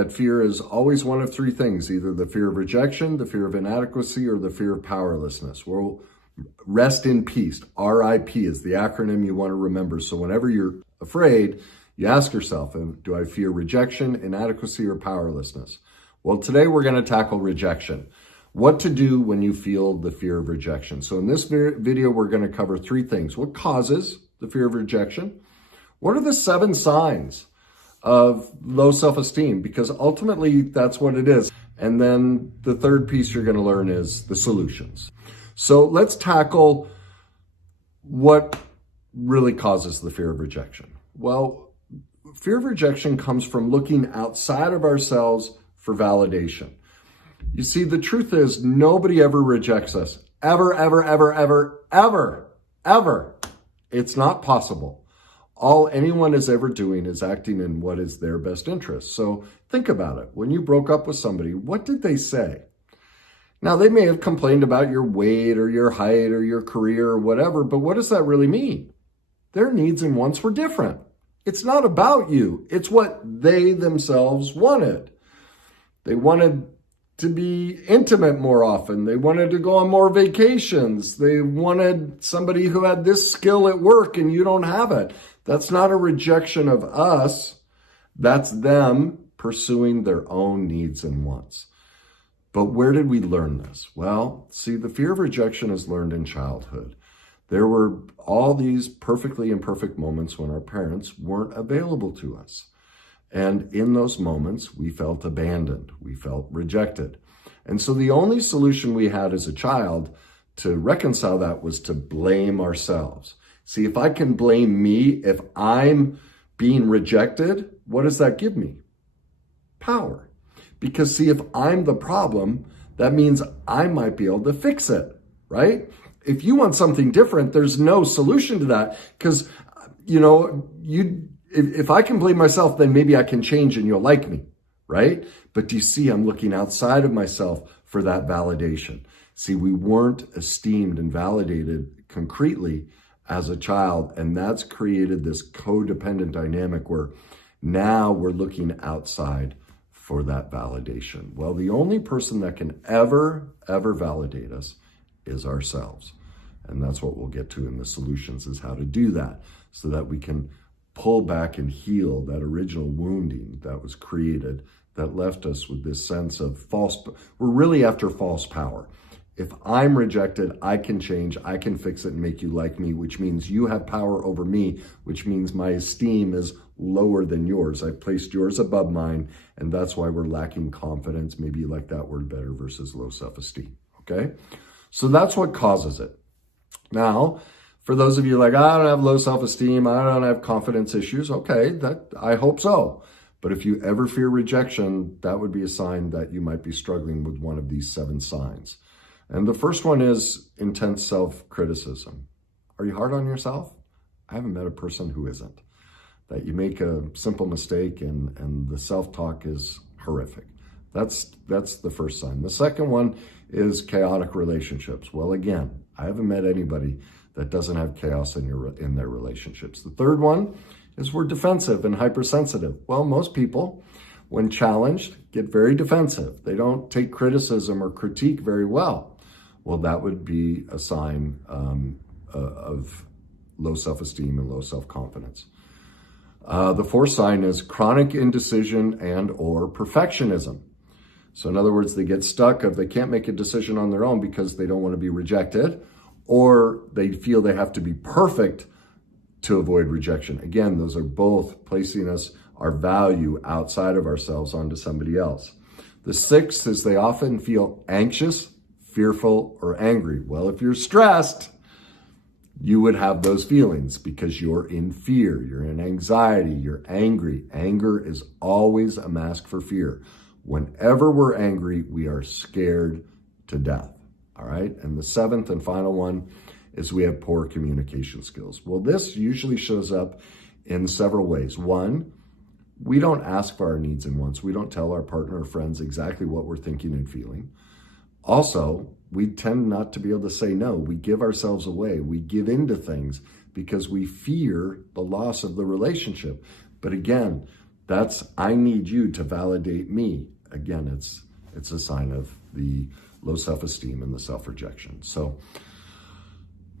That fear is always one of three things, either the fear of rejection, the fear of inadequacy, or the fear of powerlessness. Well, rest in peace. RIP is the acronym you want to remember. So whenever you're afraid, you ask yourself, do I fear rejection, inadequacy, or powerlessness? Well, today we're going to tackle rejection. What to do when you feel the fear of rejection. So in this video, we're going to cover three things. What causes the fear of rejection? What are the 7 signs of low self-esteem? Because ultimately that's what it is. And then the third piece you're going to learn is the solutions. So let's tackle what really causes the fear of rejection. Well, fear of rejection comes from looking outside of ourselves for validation. You see, the truth is nobody ever rejects us. Ever, ever, ever, ever, ever, ever. It's not possible. All anyone is ever doing is acting in what is their best interest. So think about it. When you broke up with somebody, what did they say? Now, they may have complained about your weight or your height or your career or whatever, but what does that really mean? Their needs and wants were different. It's not about you. It's what they themselves wanted. They wanted to be intimate more often. They wanted to go on more vacations. They wanted somebody who had this skill at work and you don't have it. That's not a rejection of us. That's them pursuing their own needs and wants. But where did we learn this? Well, see, the fear of rejection is learned in childhood. There were all these perfectly imperfect moments when our parents weren't available to us. And in those moments, we felt abandoned. We felt rejected. And so the only solution we had as a child to reconcile that was to blame ourselves. See, if I can blame me, if I'm being rejected, what does that give me? Power. Because see, if I'm the problem, that means I might be able to fix it, right? If you want something different, there's no solution to that. Because, if I can blame myself, then maybe I can change and you'll like me, right? But do you see, I'm looking outside of myself for that validation. See, we weren't esteemed and validated concretely as a child, and that's created this codependent dynamic where now we're looking outside for that validation. Well, the only person that can ever validate us is ourselves. And that's what we'll get to in the solutions, is how to do that so that we can pull back and heal that original wounding that was created that left us with this sense of we're really after false power. If I'm rejected, I can change, I can fix it and make you like me, which means you have power over me, which means my esteem is lower than yours. I've placed yours above mine, and that's why we're lacking confidence. Maybe you like that word better versus low self-esteem, okay? So that's what causes it. Now, for those of you like, I don't have low self-esteem, I don't have confidence issues, okay, that I hope so. But if you ever fear rejection, that would be a sign that you might be struggling with one of these 7 signs. And the first one is intense self-criticism. Are you hard on yourself? I haven't met a person who isn't. That you make a simple mistake and the self-talk is horrific. That's the first sign. The second one is chaotic relationships. Well, again, I haven't met anybody that doesn't have chaos in their relationships. The third one is we're defensive and hypersensitive. Well, most people, when challenged, get very defensive. They don't take criticism or critique very well. Well, that would be a sign of low self-esteem and low self-confidence. The fourth sign is chronic indecision and or perfectionism. So in other words, they get stuck if they can't make a decision on their own because they don't want to be rejected, or they feel they have to be perfect to avoid rejection. Again, those are both placing our value outside of ourselves onto somebody else. The sixth is they often feel anxious, fearful, or angry. Well, if you're stressed, you would have those feelings because you're in fear, you're in anxiety, you're angry. Anger is always a mask for fear. Whenever we're angry, we are scared to death, all right? And the seventh and final one is we have poor communication skills. Well, this usually shows up in several ways. One, we don't ask for our needs and wants. We don't tell our partner or friends exactly what we're thinking and feeling. Also, we tend not to be able to say no. We give ourselves away. We give in to things because we fear the loss of the relationship. But again, I need you to validate me. Again, it's a sign of the low self-esteem and the self-rejection. So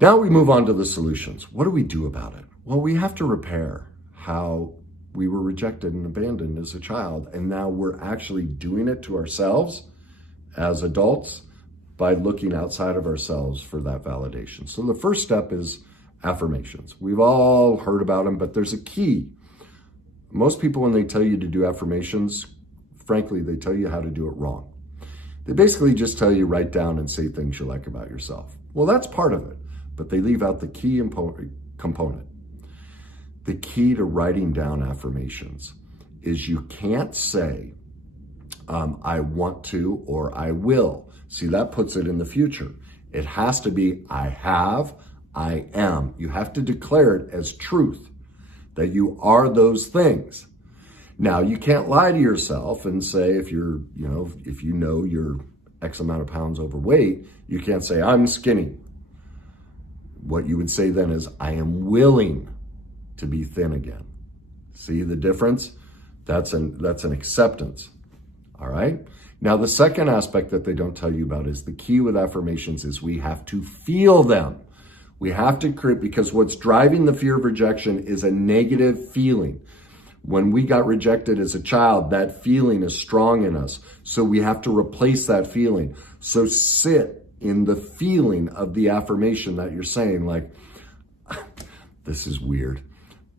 now we move on to the solutions. What do we do about it? Well, we have to repair how we were rejected and abandoned as a child. And now we're actually doing it to ourselves as adults by looking outside of ourselves for that validation. So the first step is affirmations. We've all heard about them, but there's a key. Most people, when they tell you to do affirmations, frankly, they tell you how to do it wrong. They basically just tell you write down and say things you like about yourself. Well, that's part of it, but they leave out the key component. The key to writing down affirmations is you can't say, I want to or I will. See, that puts it in the future. It has to be I have, I am. You have to declare it as truth, that you are those things. Now, you can't lie to yourself and say if you know you're X amount of pounds overweight, you can't say I'm skinny. What you would say then is I am willing to be thin again. See the difference? That's an acceptance. All right? Now, the second aspect that they don't tell you about is the key with affirmations is we have to feel them. We have to create, because what's driving the fear of rejection is a negative feeling. When we got rejected as a child, that feeling is strong in us. So we have to replace that feeling. So sit in the feeling of the affirmation that you're saying, like, this is weird,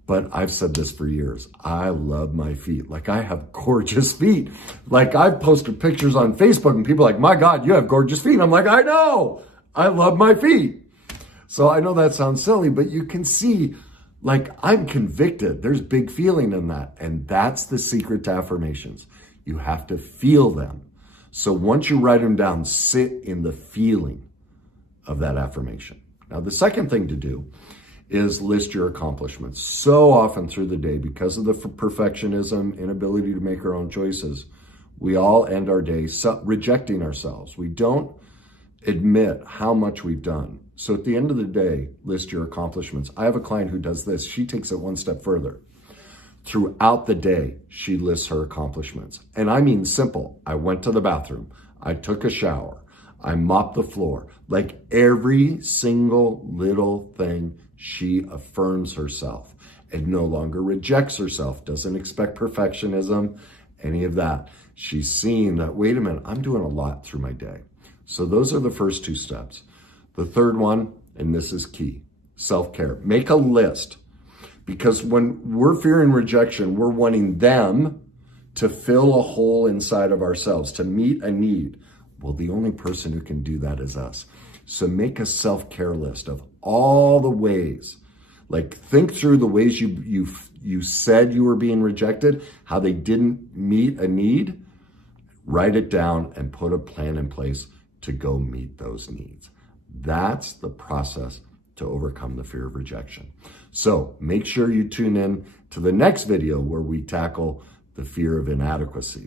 but I've said this for years. I love my feet. Like, I have gorgeous feet. Like, I've posted pictures on Facebook and people are like, my God, you have gorgeous feet. I'm like, I know. I love my feet. So I know that sounds silly, but you can see, like, I'm convicted. There's big feeling in that. And that's the secret to affirmations. You have to feel them. So once you write them down, sit in the feeling of that affirmation. Now, the second thing to do is list your accomplishments. So often through the day, because of the perfectionism, inability to make our own choices, we all end our day rejecting ourselves. We don't admit how much we've done. So at the end of the day, list your accomplishments. I have a client who does this. She takes it one step further. Throughout the day, she lists her accomplishments. And I mean simple. I went to the bathroom. I took a shower. I mopped the floor. Like, every single little thing, she affirms herself and no longer rejects herself, doesn't expect perfectionism, any of that. She's seeing that, wait a minute, I'm doing a lot through my day. So those are the first two steps. The third one, and this is key, self-care. Make a list, because when we're fearing rejection, we're wanting them to fill a hole inside of ourselves, to meet a need. Well, the only person who can do that is us. So make a self-care list of all the ways. Like, think through the ways you said you were being rejected, how they didn't meet a need. Write it down and put a plan in place to go meet those needs. That's the process to overcome the fear of rejection. So make sure you tune in to the next video where we tackle the fear of inadequacy.